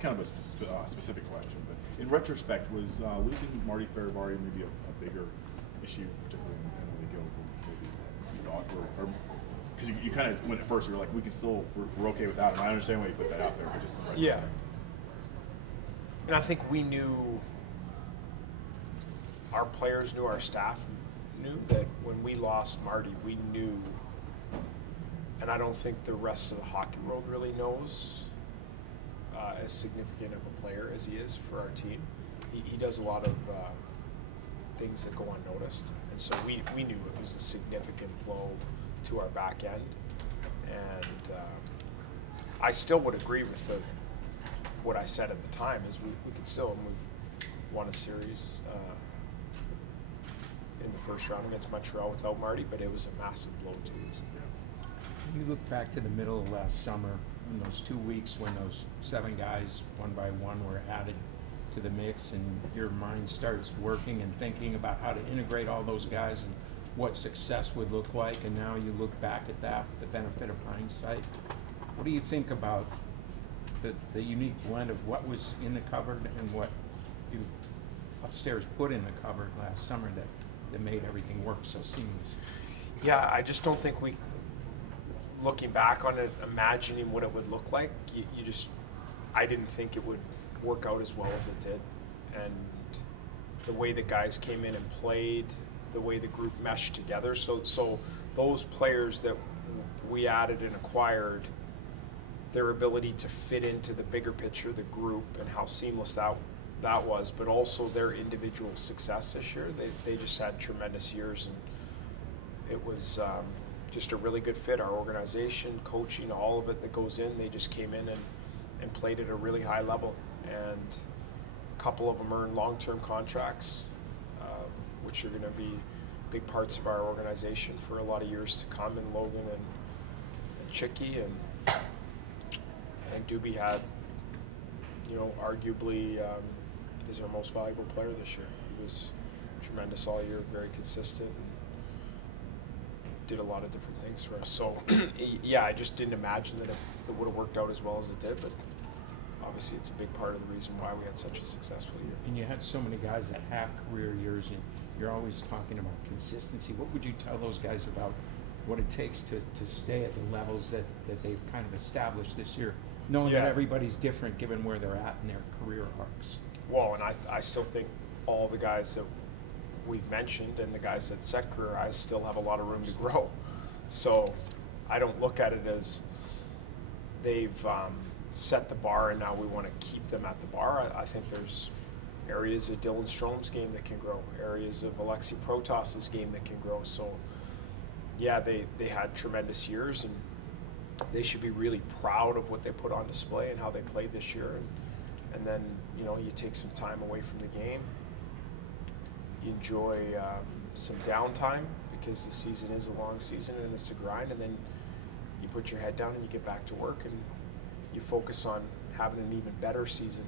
kind of a specific question, but in retrospect, was losing Marty Fehervary maybe a bigger issue, particularly in the penalty kill, than maybe you thought, or because you kind of went at first, you were like, we're okay without him. I understand why you put that out there, but just in retrospect. Yeah. And I think we knew, our players knew, our staff knew that when we lost Marty, we knew, and I don't think the rest of the hockey world really knows as significant of a player as he is for our team. He does a lot of things that go unnoticed, and so we knew it was a significant blow to our back end, and I still would agree with what I said at the time, is we could still, and we won a series in the first round against Montreal without Marty, but it was a massive blow to lose. You look back to the middle of last summer, in those 2 weeks when those 7 guys, one by one, were added to the mix, and your mind starts working and thinking about how to integrate all those guys and what success would look like, and now you look back at that, the benefit of hindsight. What do you think about the unique blend of what was in the cupboard and what you upstairs put in the cupboard last summer that made everything work so seamless? Yeah, I just don't think looking back on it, imagining what it would look like, I didn't think it would work out as well as it did. And the way the guys came in and played, the way the group meshed together, so those players that we added and acquired, their ability to fit into the bigger picture, the group, and how seamless that was, but also their individual success this year. They just had tremendous years, and it was just a really good fit. Our organization, coaching, all of it that goes in, they just came in and played at a really high level. And a couple of them earned long-term contracts, which are going to be big parts of our organization for a lot of years to come. And Logan and Chicky and Dubbie had, arguably is our most valuable player this year. He was tremendous all year, very consistent, and did a lot of different things for us. So, yeah, I just didn't imagine that it would have worked out as well as it did, but obviously it's a big part of the reason why we had such a successful year. And you had so many guys that have career years, and you're always talking about consistency. What would you tell those guys about what it takes to stay at the levels that they've kind of established this year, knowing that everybody's different given where they're at in their career arcs? Well, and I still think all the guys that we've mentioned and the guys that set career highs still have a lot of room to grow. So I don't look at it as they've set the bar and now we want to keep them at the bar. I think there's areas of Dylan Strome's game that can grow, areas of Alexei Protos's game that can grow. So yeah, they had tremendous years, and they should be really proud of what they put on display and how they played this year. And then, you take some time away from the game. You enjoy some downtime because the season is a long season and it's a grind, and then you put your head down and you get back to work and you focus on having an even better season,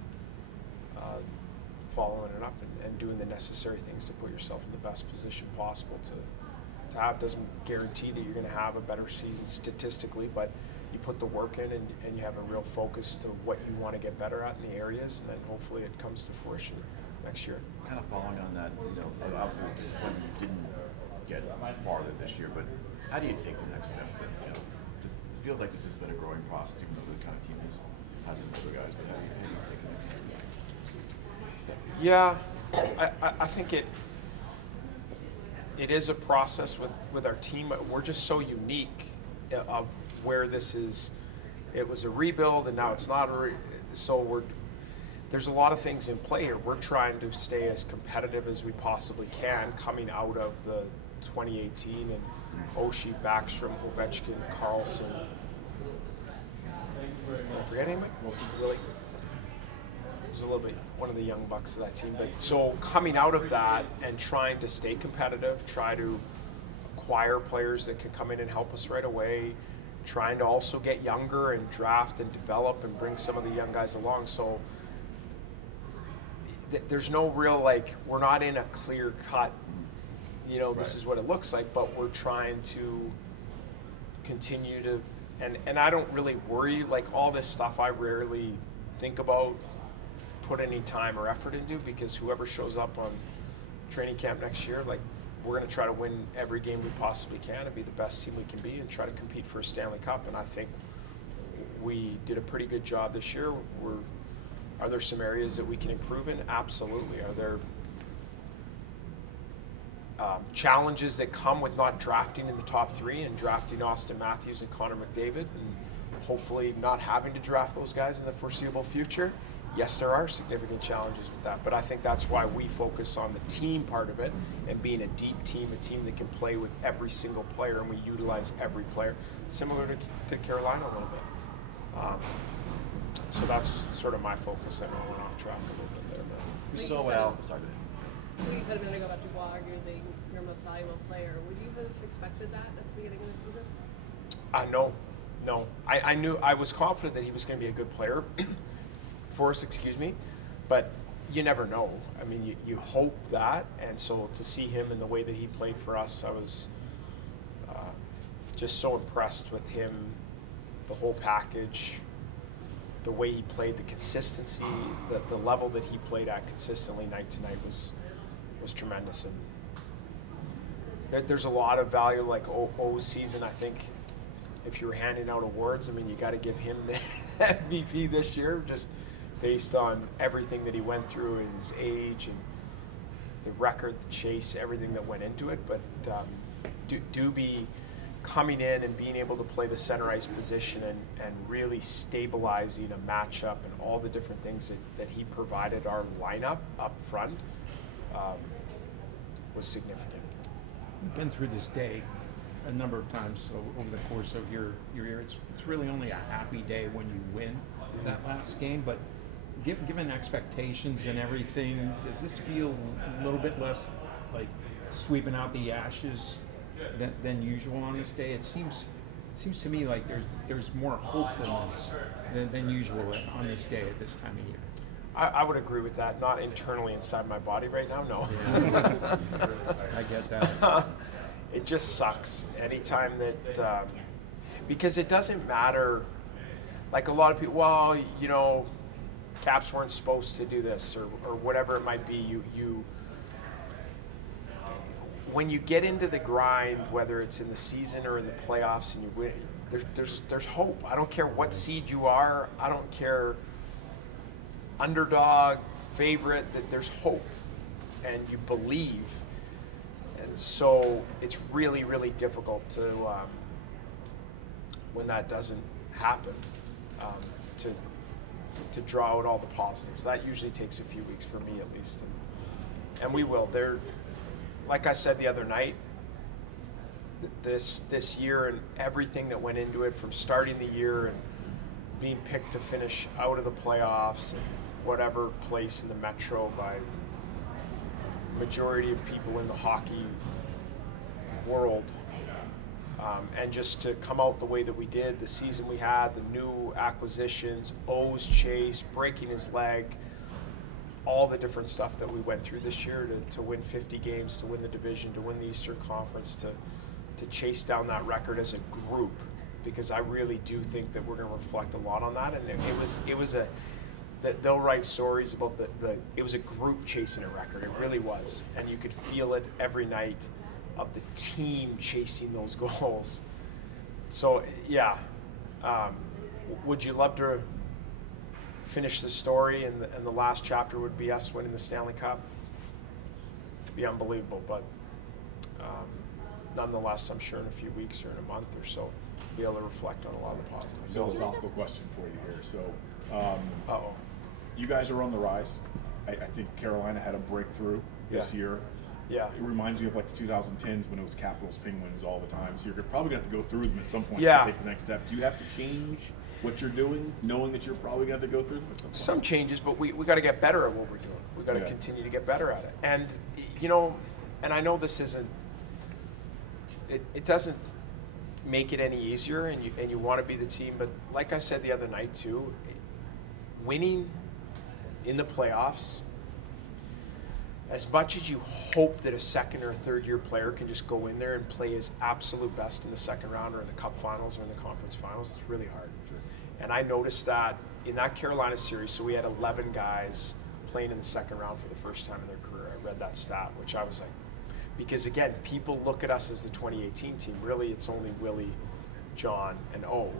following it up and doing the necessary things to put yourself in the best position possible to have. Doesn't guarantee that you're going to have a better season statistically, but you put the work in and you have a real focus to what you want to get better at in the areas, and then hopefully it comes to fruition next year. Kind of following on that, obviously it was disappointing you didn't get farther this year, but how do you take the next step? It feels like this has been a growing process, even though the kind of team has some other guys, but how do you take the next step? Yeah, I think it is a process with our team. We're just so unique of where this is. It was a rebuild and now it's not there's a lot of things in play here. We're trying to stay as competitive as we possibly can coming out of the 2018 and Oshie, Backstrom, Ovechkin, Carlson. Did I forget anybody? Really? There's a little bit one of the young bucks of that team. But so coming out of that and trying to stay competitive, try to acquire players that can come in and help us right away, trying to also get younger and draft and develop and bring some of the young guys along. So there's no real, we're not in a clear cut, this is what it looks like, but we're trying to continue to, and I don't really worry, all this stuff I rarely think about, put any time or effort into, because whoever shows up on training camp next year, like, we're going to try to win every game we possibly can and be the best team we can be and try to compete for a Stanley Cup. And I think we did a pretty good job this year. Are there some areas that we can improve in? Absolutely. Are there challenges that come with not drafting in the top 3 and drafting Austin Matthews and Connor McDavid, and hopefully not having to draft those guys in the foreseeable future? Yes, there are significant challenges with that, but I think that's why we focus on the team part of it and being a deep team, a team that can play with every single player, and we utilize every player, similar to Carolina a little bit. So that's sort of my focus. I know we're off track a little bit there, but We saw well. Sorry. You said a minute ago about Dubois arguably your most valuable player. Would you have expected that at the beginning of the season? No. I knew, I was confident that he was going to be a good player for us, but you never know. I mean, you hope that, and so to see him in the way that he played for us, I was just so impressed with him, the whole package, the way he played, the consistency, the level that he played at consistently night to night was tremendous. And there's a lot of value, like O's season. I think if you were handing out awards, I mean, you got to give him the MVP this year, just based on everything that he went through, his age and the record, the chase, everything that went into it. But Dubbie coming in and being able to play the center ice position and really stabilizing a matchup and all the different things that he provided our lineup up front was significant. You've been through this day a number of times over the course of your year. It's really only a happy day when you win that last game, but given expectations and everything, does this feel a little bit less like sweeping out the ashes than usual on this day? It seems to me like there's more hopefulness than usual on this day at this time of year. I would agree with that. Not internally inside my body right now, no. Yeah. I get that. It just sucks anytime that, because it doesn't matter. Like a lot of people, well, you know, Caps weren't supposed to do this or whatever it might be. You when you get into the grind, whether it's in the season or in the playoffs, and you win, there's hope. I don't care what seed you are. I don't care, underdog, favorite, that there's hope, and you believe. And so it's really, really difficult to, when that doesn't happen, to draw out all the positives. That usually takes a few weeks for me, at least, and we will. Like I said the other night, this year and everything that went into it, from starting the year and being picked to finish out of the playoffs and whatever place in the Metro by majority of people in the hockey world, and just to come out the way that we did, the season we had, the new acquisitions, O's chase, breaking his leg, all the different stuff that we went through this year to win 50 games, to win the division, to win the Eastern Conference, to chase down that record as a group, because I really do think that we're going to reflect a lot on that. And it was they'll write stories about it was a group chasing a record. It really was, and you could feel it every night of the team chasing those goals. So yeah, would you love to finish the story and the last chapter would be us winning the Stanley Cup? It'd be unbelievable, but nonetheless, I'm sure in a few weeks or in a month or so, we'll be able to reflect on a lot of the positives. Philosophical question for you here. So, you guys are on the rise. I think Carolina had a breakthrough this year. Yeah. It reminds me of like the 2010s when it was Capitals, Penguins all the time. So you're probably going to have to go through them at some point to take the next step. Do you have to change what you're doing, knowing that you're probably going to have to go through them at some point? Some changes, but we got to get better at what we're doing. We got to continue to get better at it. And, you know, and I know this isn't, it doesn't make it any easier, and you want to be the team, but like I said the other night too, winning in the playoffs, as much as you hope that a second or third year player can just go in there and play his absolute best in the second round or in the cup finals or in the conference finals, it's really hard. And I noticed that in that Carolina series, so we had 11 guys playing in the second round for the first time in their career. I read that stat, which I was like, because again, people look at us as the 2018 team. Really, it's only Willie, John, and O.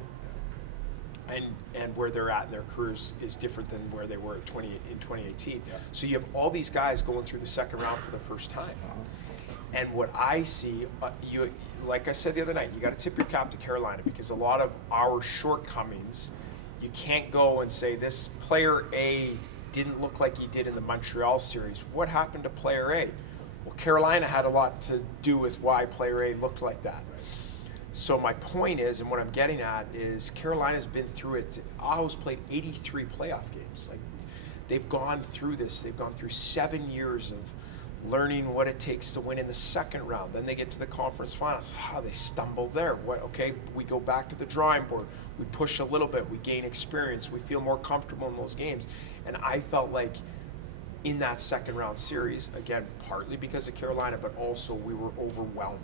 And where they're at in their careers is different than where they were in 2018. Yeah. So you have all these guys going through the second round for the first time. And what I see, like I said the other night, you got to tip your cap to Carolina, because a lot of our shortcomings, you can't go and say this player A didn't look like he did in the Montreal series. What happened to player A? Well, Carolina had a lot to do with why player A looked like that. So my point is, and what I'm getting at is, Carolina's been through it. Aho's played 83 playoff games. Like, they've gone through this. They've gone through 7 years of learning what it takes to win in the second round. Then they get to the conference finals. They stumble there. Okay, we go back to the drawing board. We push a little bit. We gain experience. We feel more comfortable in those games. And I felt like in that second round series, again, partly because of Carolina, but also we were overwhelmed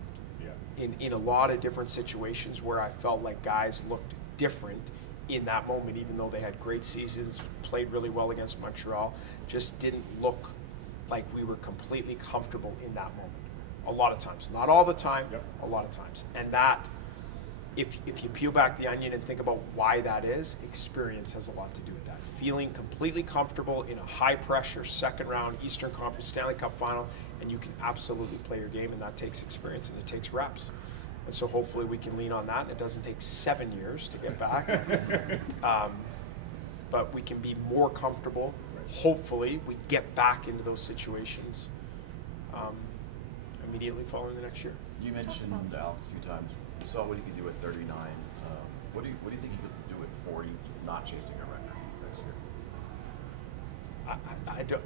in a lot of different situations where I felt like guys looked different in that moment, even though they had great seasons, played really well against Montreal, just didn't look like we were completely comfortable in that moment. A lot of times. Not all the time, a lot of times. And that, if you peel back the onion and think about why that is, experience has a lot to do with that. Feeling completely comfortable in a high-pressure second round Eastern Conference Stanley Cup final, and you can absolutely play your game, and that takes experience and it takes reps. And so hopefully we can lean on that, and it doesn't take 7 years to get back. But we can be more comfortable. Hopefully we get back into those situations immediately following the next year. You mentioned Alex a few times. You saw what he could do at 39. What do you think he could do at 40, not chasing a record next year?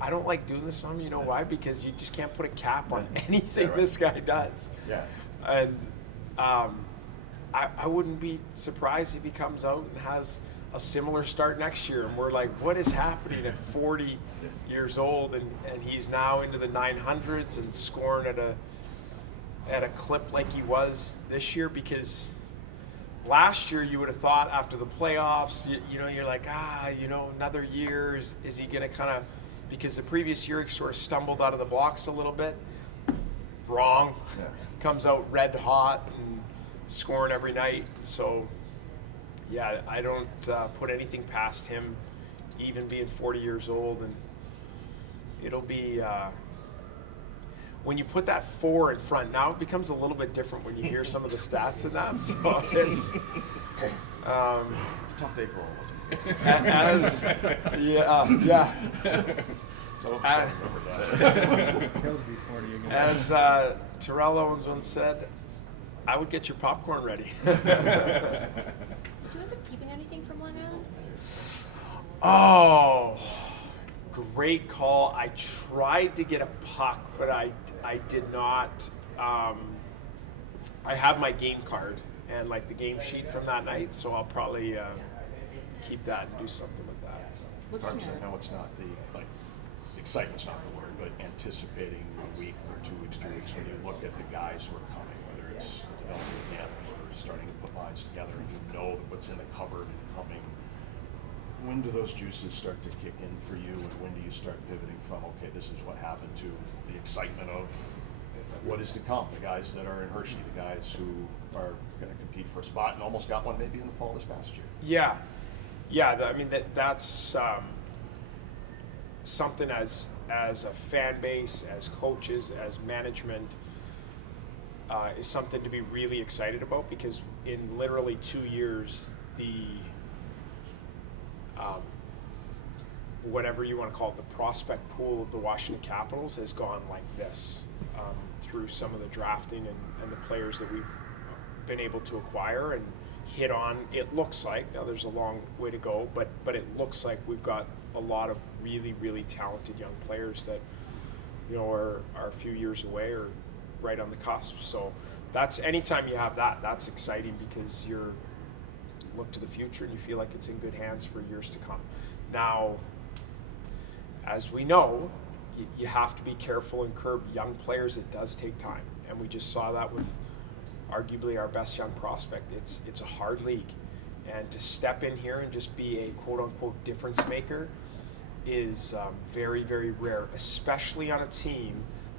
I don't like doing this some, you know why? Because you just can't put a cap on anything this guy does. Yeah. And I wouldn't be surprised if he comes out and has a similar start next year, and we're like, what is happening at 40 years old, and he's now into the 900s and scoring at a clip like he was this year? Because last year you would have thought after the playoffs, you're like, another year, is he going to kind of, because the previous year he sort of stumbled out of the blocks a little bit. Wrong. Yeah. Comes out red hot and scoring every night. So yeah, I don't put anything past him, even being 40 years old. And it'll be, when you put that 4 in front, now it becomes a little bit different when you hear some of the stats in that. So it's Tough day for all of us. So remember that. He'll be 40 again. As Terrell Owens once said, I would get your popcorn ready. Did you end up keeping anything from Long Island? Oh, great call. I tried to get a puck, but I did not. I have my game card and like the game sheet from that night, so I'll probably keep that and do something with that. Obviously, I know it's not excitement's not the word, but anticipating a week or 2 weeks, 3 weeks when you look at the guys who are coming, whether it's a development camp or starting to put lines together, and you know what's in the cupboard and coming. When do those juices start to kick in for you, and when do you start pivoting from, okay, this is what happened, to the excitement of what is to come? The guys that are in Hershey, the guys who are going to compete for a spot and almost got one maybe in the fall this past year. That's something as a fan base, as coaches, as management, is something to be really excited about, because in literally 2 years, the whatever you want to call it, the prospect pool of the Washington Capitals has gone like this, through some of the drafting and the players that we've been able to acquire and hit on. It looks like, now there's a long way to go, but it looks like we've got a lot of really, really talented young players that, are a few years away or right on the cusp. So that's, anytime you have that, that's exciting, because you're look to the future and you feel like it's in good hands for years to come. Now, as we know, you have to be careful and curb young players. It does take time, and we just saw that with arguably our best young prospect. It's a hard league, And to step in here and just be a quote-unquote difference maker is very, very rare, especially on a team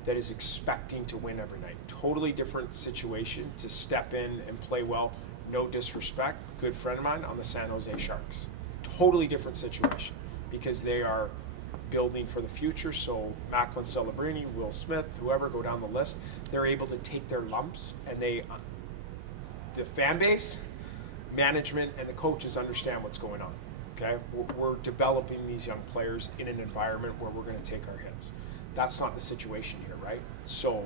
that is expecting to win every night. Totally different situation to step in and play well. No disrespect, good friend of mine on the San Jose Sharks. Totally different situation because they are building for the future. So Macklin Celebrini, Will Smith, whoever, go down the list, they're able to take their lumps, and the fan base, management, and the coaches understand what's going on. Okay, we're developing these young players in an environment where we're going to take our hits. That's not the situation here, right? So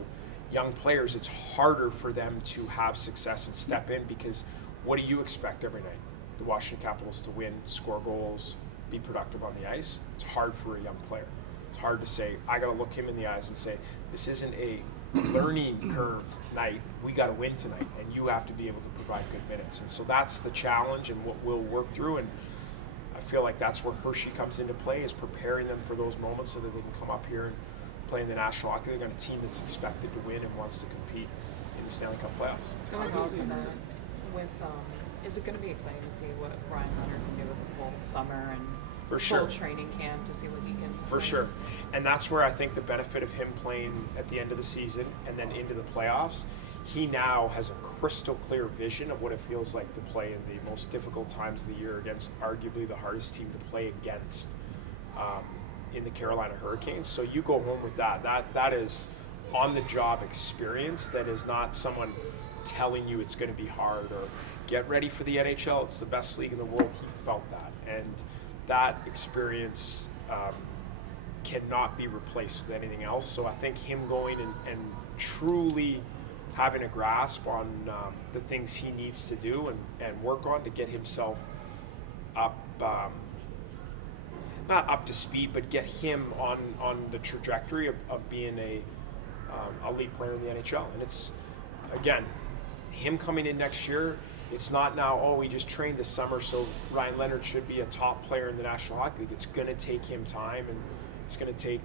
young players, it's harder for them to have success and step in because what do you expect every night? The Washington Capitals to win, score goals, be productive on the ice. It's hard for a young player. It's hard to say, I got to look him in the eyes and say, this isn't a learning curve night. We got to win tonight, and you have to be able to provide good minutes. And so that's the challenge and what we'll work through. And I feel like that's where Hershey comes into play, is preparing them for those moments so that they can come up here and play in the National Hockey League on a team that's expected to win and wants to compete in the Stanley Cup playoffs. Going off of that, is it going to be exciting to see what Ryan Leonard can do with a full summer and For full sure. training camp to see what he can For sure. And that's where I think the benefit of him playing at the end of the season and then into the playoffs, he now has a crystal clear vision of what it feels like to play in the most difficult times of the year against arguably the hardest team to play against in the Carolina Hurricanes. So you go home with that. That is on-the-job experience. That is not someone telling you it's going to be hard or get ready for the NHL. It's the best league in the world. He felt that. And that experience cannot be replaced with anything else. So I think him going and truly having a grasp on the things he needs to do and work on to get himself up, not up to speed, but get him on the trajectory of being a elite player in the NHL. And it's, again, him coming in next year, it's not now, oh, he just trained this summer, so Ryan Leonard should be a top player in the National Hockey League. It's going to take him time, and it's going to take,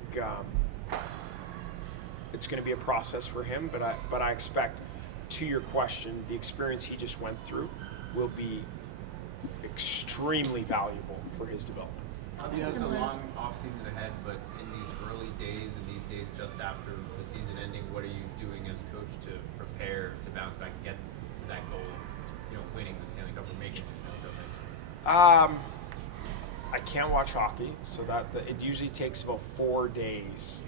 it's going to be a process for him. But I expect, to your question, the experience he just went through will be extremely valuable for his development. Obviously, it's a long off season ahead, but in these early days and these days just after the season ending, what are you doing as coach to prepare to bounce back and get to that goal? Winning the Stanley Cup or making the Stanley Cup next year? I can't watch hockey, so that it usually takes about 4 days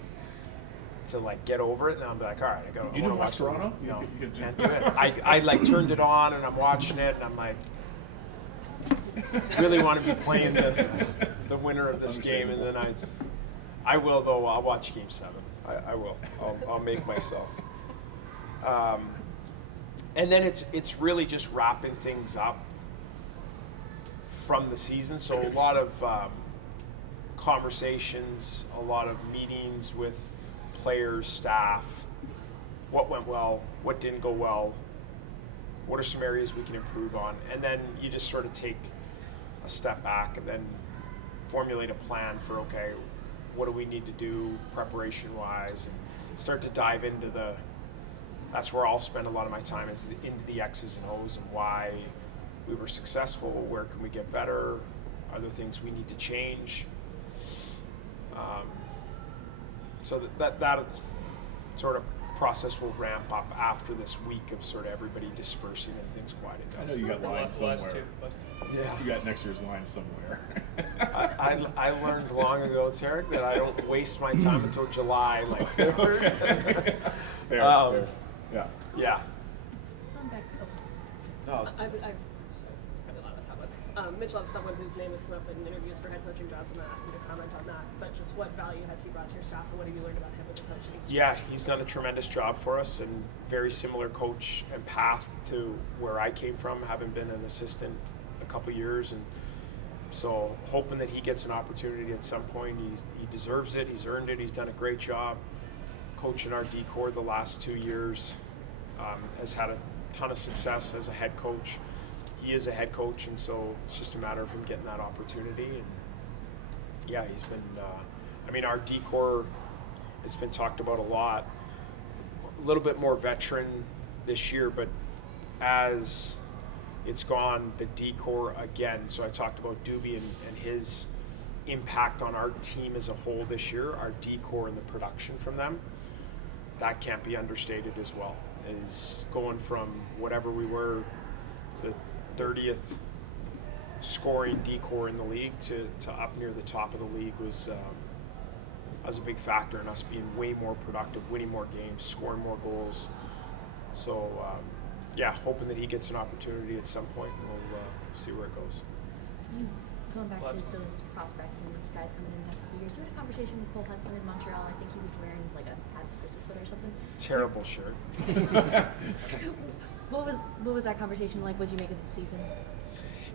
to get over it, and I'm like, all right, I want to watch Toronto. No, can't do it. I turned it on and I'm watching it, and I'm like, really want to be playing the winner of this game, and then I will though. I'll watch Game 7. I will. I'll make myself. And then it's really just wrapping things up from the season. So a lot of conversations, a lot of meetings with players, staff, what went well, what didn't go well, what are some areas we can improve on, and then you just sort of take a step back and then formulate a plan for, okay, what do we need to do preparation-wise, and start to dive into that's where I'll spend a lot of my time, is into the X's and O's and why we were successful, where can we get better, are there things we need to change. So that sort of process will ramp up after this week of sort of everybody dispersing and things quieting down. I know you got lines somewhere. Yeah. You got next year's lines somewhere. I learned long ago, Tarek, that I don't waste my time until July, forward. Fair. Yeah. Yeah. I'm back. No, I've probably a lot of us have one. Mitch loves someone whose name has come up in interviews for head coaching jobs. I'm not asking you to comment on that, but just what value has he brought to your staff, and what have you learned about him as a coach? Yeah, he's done a tremendous job for us, and very similar coach and path to where I came from, having been an assistant a couple years, and so hoping that he gets an opportunity at some point. He deserves it. He's earned it. He's done a great job coaching our D-Corps the last 2 years. Has had a ton of success as a head coach. He is a head coach, and so it's just a matter of him getting that opportunity. And yeah, he's been, our D-Corps, it's been talked about a lot. A little bit more veteran this year, but as it's gone the D-core again. So I talked about Dubbie and his impact on our team as a whole this year, our D-core and the production from them. That can't be understated as well. Is going from whatever we were, the 30th scoring D-core in the league to up near the top of the league was a big factor in us being way more productive, winning more games, scoring more goals. So yeah, hoping that he gets an opportunity at some point, and we'll see where it goes. Going back to those prospects and guys coming in the next few years, you had a conversation with Cole Hudson in Montreal. I think he was wearing like a Habs Christmas sweater or something. Terrible shirt. What was that conversation like? Was you making the season?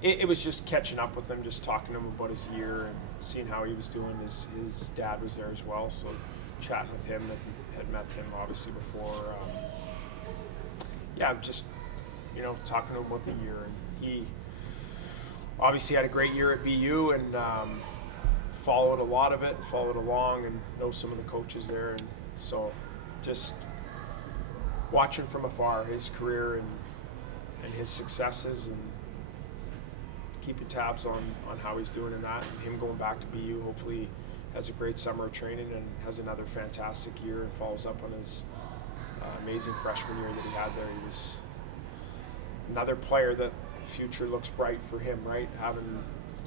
It was just catching up with him, just talking to him about his year and seeing how he was doing. His dad was there as well, so chatting with him, that had met him obviously before. Yeah, just talking to him about the year, and he obviously had a great year at BU and followed a lot of it, followed along, and know some of the coaches there, and so just watching from afar his career and his successes and keeping tabs on how he's doing in that, and him going back to BU hopefully has a great summer of training and has another fantastic year and follows up on his amazing freshman year that he had there. He was another player that the future looks bright for him, right?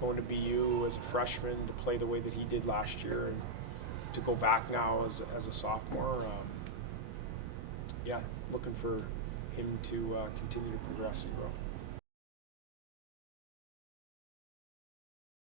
Going to BU as a freshman to play the way that he did last year and to go back now as a sophomore. Yeah, looking for him to continue to progress and grow.